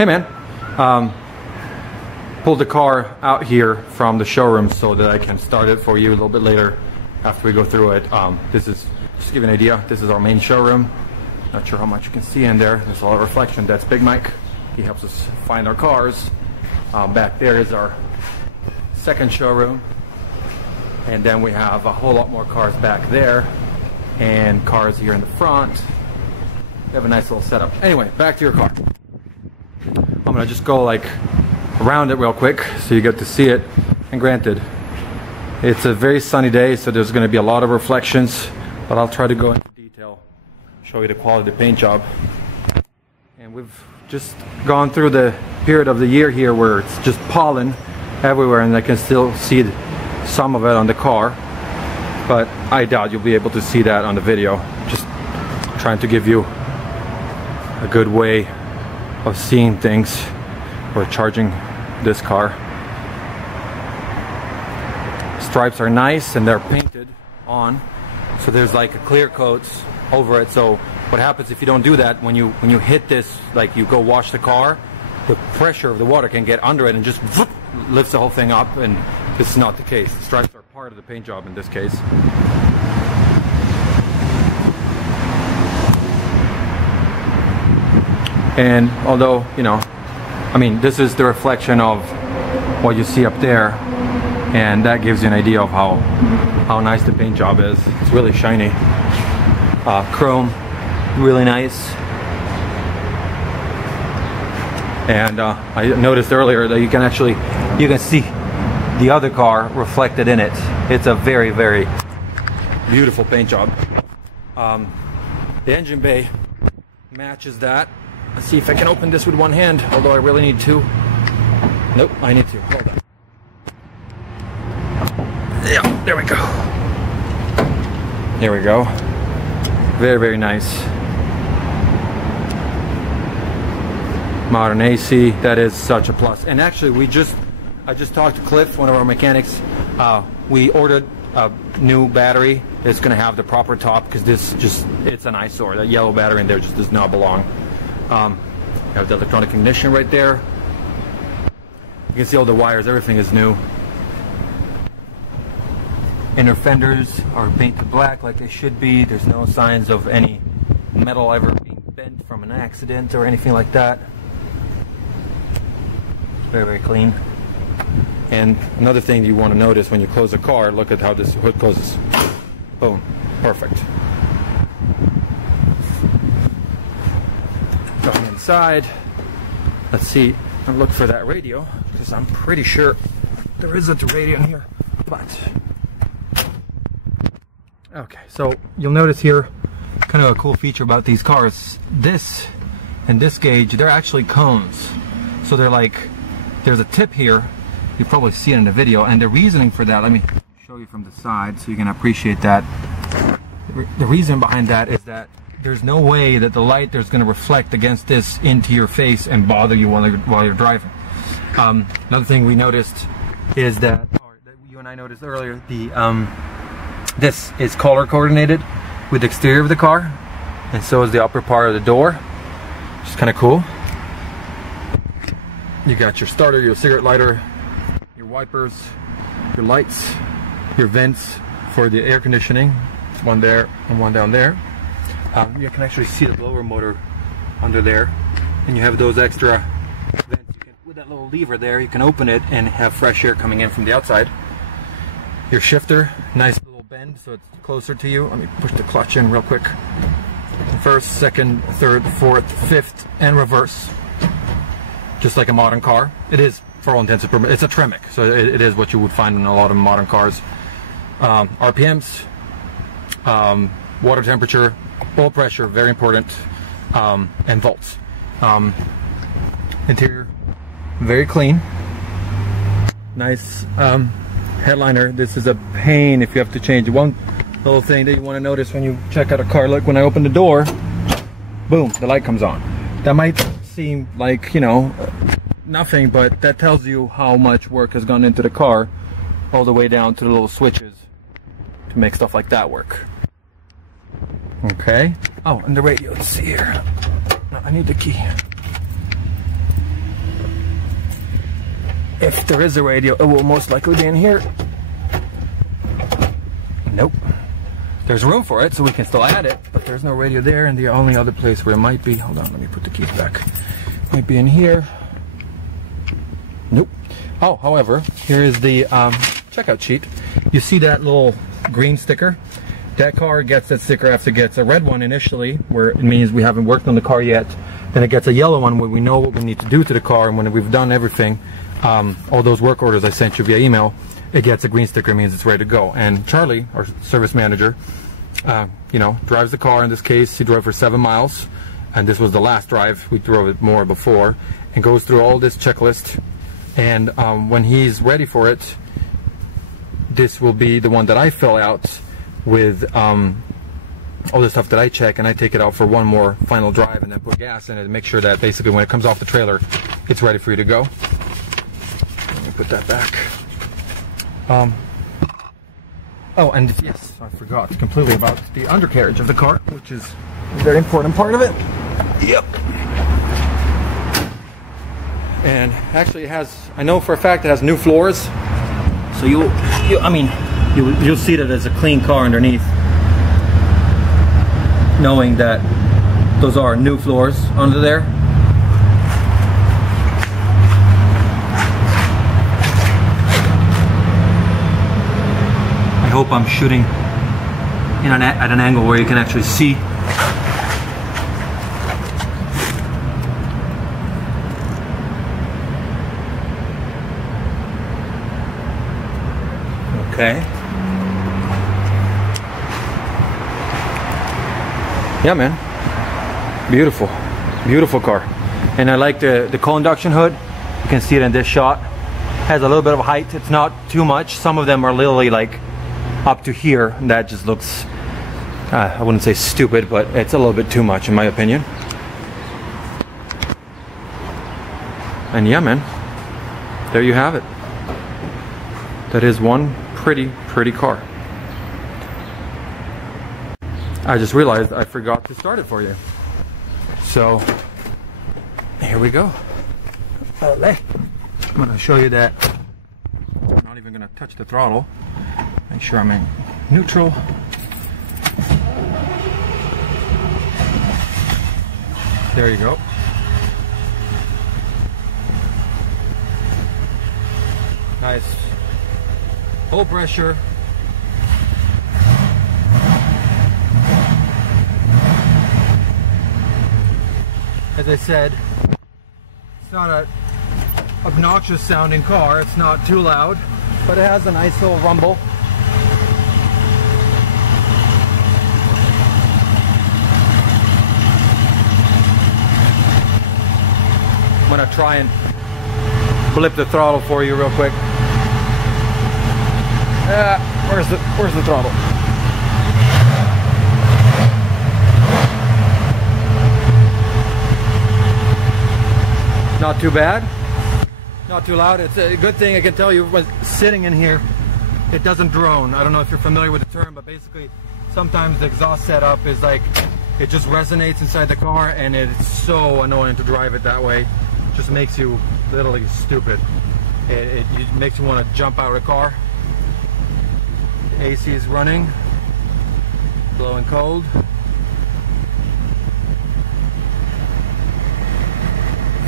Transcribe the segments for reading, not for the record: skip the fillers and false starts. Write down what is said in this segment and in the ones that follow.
Hey man, pulled the car out here from the showroom so that I can start it for you a little bit later after we go through it. This is, just to give you an idea, this is our main showroom. Not sure how much you can see in there. There's a lot of reflection. That's Big Mike. He helps us find our cars. Back there is our second showroom. And then we have a whole lot more cars back there and cars here in the front. We have a nice little setup. Anyway, back to your car. I'm gonna just go like around it real quick so you get to see it. And granted, it's a very sunny day, so there's gonna be a lot of reflections, but I'll try to go into detail, show you the quality of the paint job. And we've just gone through the period of the year here where it's just pollen everywhere, and I can still see some of it on the car, but I doubt you'll be able to see that on the video. Just trying to give you a good way of seeing things or charging this car. Stripes are nice and they're painted on, so there's like a clear coat over it. So what happens if you don't do that, when you hit this, like you go wash the car, the pressure of the water can get under it and just whoop, lifts the whole thing up, and this is not the case. The stripes are part of the paint job in this case. And although, you know, I mean, this is the reflection of what you see up there, and that gives you an idea of how nice the paint job is. It's really shiny. Chrome, really nice. And I noticed earlier that you can see the other car reflected in it. It's a very, very beautiful paint job. The engine bay matches that. Let's see if I can open this with one hand, although I really need to. Nope, I need to. Hold on. Yeah, there we go. There we go. Very, very nice. Modern AC, that is such a plus. And actually, I just talked to Cliff, one of our mechanics. We ordered a new battery. It's going to have the proper top, because it's an eyesore. That yellow battery in there just does not belong. You have the electronic ignition right there. You can see all the wires, everything is new. Inner fenders are painted black like they should be. There's no signs of any metal ever being bent from an accident or anything like that. Very, very clean. And another thing you want to notice when you close a car, look at how this hood closes. Boom. Perfect. Going inside. Let's see and look for that radio, because I'm pretty sure there isn't a radio in here. But okay, so you'll notice here kind of a cool feature about these cars. This and this gauge, they're actually cones. So they're like, there's a tip here. You probably see it in the video, and the reasoning for that, let me show you from the side so you can appreciate that. The reason behind that is that there's no way that the light there's going to reflect against this into your face and bother you while you're driving. Another thing we noticed is that, or that you and I noticed earlier, this is color coordinated with the exterior of the car, and so is the upper part of the door, which is kind of cool. You got your starter, your cigarette lighter, your wipers, your lights, your vents for the air conditioning, one there and one down there. You can actually see the blower motor under there, and you have those extra vents. With that little lever there, you can open it and have fresh air coming in from the outside. Your shifter, nice little bend so it's closer to you. Let me push the clutch in real quick. First, second, third, fourth, fifth, and reverse. Just like a modern car. It is, for all intents and purposes, it's a Tremec, so it is what you would find in a lot of modern cars. RPMs, water temperature, oil pressure, very important, and volts. Interior, very clean. Nice headliner. This is a pain if you have to change. One little thing that you want to notice when you check out a car, look, when I open the door, boom, the light comes on. That might seem like, you know, nothing, but that tells you how much work has gone into the car, all the way down to the little switches to make stuff like that work. Okay. Oh, and the radio, let's see here. No, I need the key. if there is a radio, it will most likely be in here. Nope. There's room for it, so we can still add it, but there's no radio there, and the only other place where it might be, hold on, let me put the keys back, might be in here. Nope. Oh, however, here is the checkout sheet. You see that little green sticker? That car gets that sticker after it gets a red one initially, where it means we haven't worked on the car yet. Then it gets a yellow one where we know what we need to do to the car, and when we've done everything, all those work orders I sent you via email, it gets a green sticker, means it's ready to go. And Charlie, our service manager, you know, drives the car. In this case, he drove for 7 miles, and this was the last drive. We drove it more before, and goes through all this checklist. And when he's ready for it, this will be the one that I fill out with all the stuff that I check, and I take it out for one more final drive and then put gas in it and make sure that basically when it comes off the trailer, it's ready for you to go. Let me put that back. Oh, and yes, I forgot completely about the undercarriage of the car, which is a very important part of it. Yep. And actually it has, I know for a fact it has new floors. So you'll see that it's a clean car underneath, knowing that those are new floors under there. I hope I'm shooting at an angle where you can actually see. Okay. Yeah, man. Beautiful. Beautiful car. And I like the coal induction hood. You can see it in this shot. Has a little bit of height. It's not too much. Some of them are literally like up to here. And that just looks, I wouldn't say stupid, but it's a little bit too much in my opinion. And yeah, man. There you have it. That is one pretty car. I just realized I forgot to start it for you. So here we go. I'm gonna show you that I'm not even gonna touch the throttle. Make sure I'm in neutral. There you go. Nice. Full pressure. As I said, it's not an obnoxious sounding car. It's not too loud, but it has a nice little rumble. I'm gonna try and blip the throttle for you real quick. Where's the throttle? Not too bad, not too loud. It's a good thing I can tell you, when sitting in here, it doesn't drone. I don't know if you're familiar with the term, but basically sometimes the exhaust setup is like, it just resonates inside the car, and it's so annoying to drive it that way. It just makes you literally stupid. It makes you want to jump out of the car. The AC is running, blowing cold.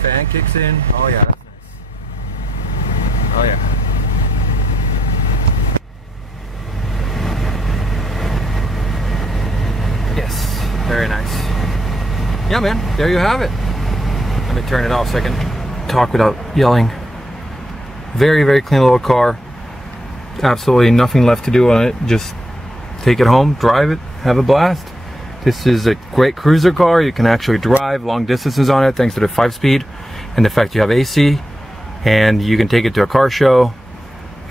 Fan kicks in. Oh yeah, that's nice. Oh yeah. Yes, very nice. Yeah, man, there you have it. Let me turn it off so I can talk without yelling. Very clean little car. Absolutely nothing left to do on it. Just take it home, drive it, have a blast. This is a great cruiser car. You can actually drive long distances on it thanks to the 5-speed and the fact you have AC, and you can take it to a car show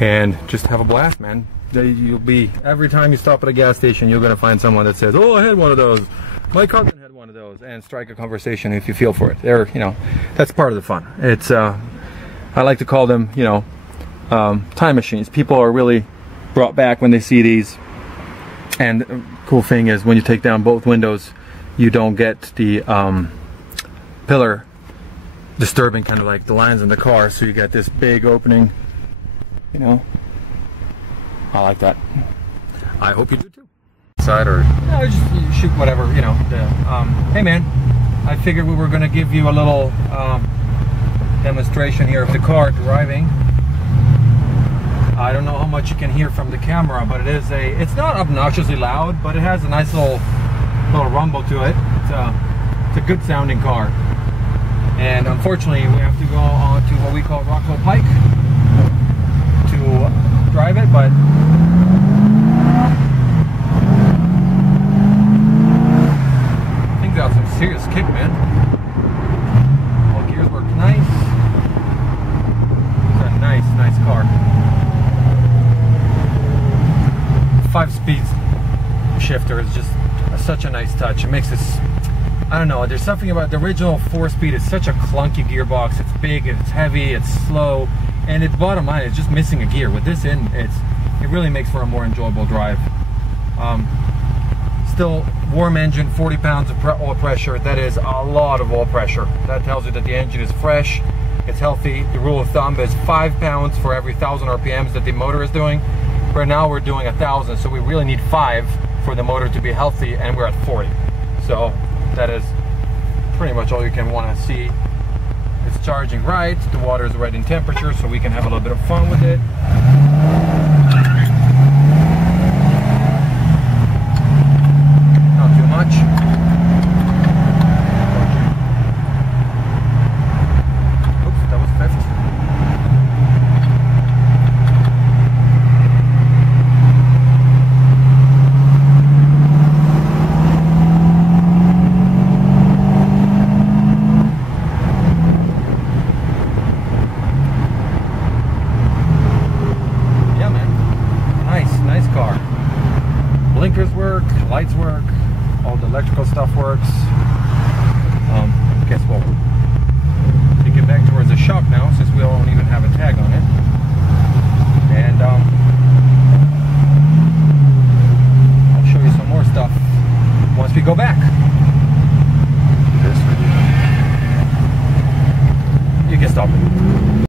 and just have a blast, man. You'll be, every time you stop at a gas station, you're gonna find someone that says, "Oh, I had one of those. My cousin had one of those," and strike a conversation if you feel for it. You know, that's part of the fun. It's I like to call them, you know, time machines. People are really brought back when they see these. And the cool thing is, when you take down both windows, you don't get the pillar disturbing kind of like the lines in the car, so you get this big opening, you know. I like that. I hope you do too. Side or no, just shoot whatever, you know. Hey man, I figured we were gonna give you a little demonstration here of the car driving. I don't know how much you can hear from the camera, but it's not obnoxiously loud, but it has a nice little rumble to it. It's a good sounding car. And unfortunately, we have to go on to what we call Rockville Pike to drive it, but I think got some serious kick, man. All gears work nice. It's a nice car. 5-speed shifter is just such a nice touch. It makes this, I don't know, there's something about the original 4-speed. It's such a clunky gearbox. It's big, it's heavy, it's slow, and its bottom line is just missing a gear. With this in, it really makes for a more enjoyable drive. Still warm engine, 40 pounds of oil pressure. That is a lot of oil pressure. That tells you that the engine is fresh, it's healthy. The rule of thumb is 5 pounds for every 1,000 RPMs that the motor is doing. Right now we're doing 1,000, so we really need 5 for the motor to be healthy, and we're at 40. So that is pretty much all you can want to see. It's charging right, the water is right in temperature, so we can have a little bit of fun with it. Not too much. Oops, that was fifth. Blinkers work, lights work, all the electrical stuff works. Guess what? Take it back towards the shop now, since we don't even have a tag on it. And I'll show you some more stuff once we go back.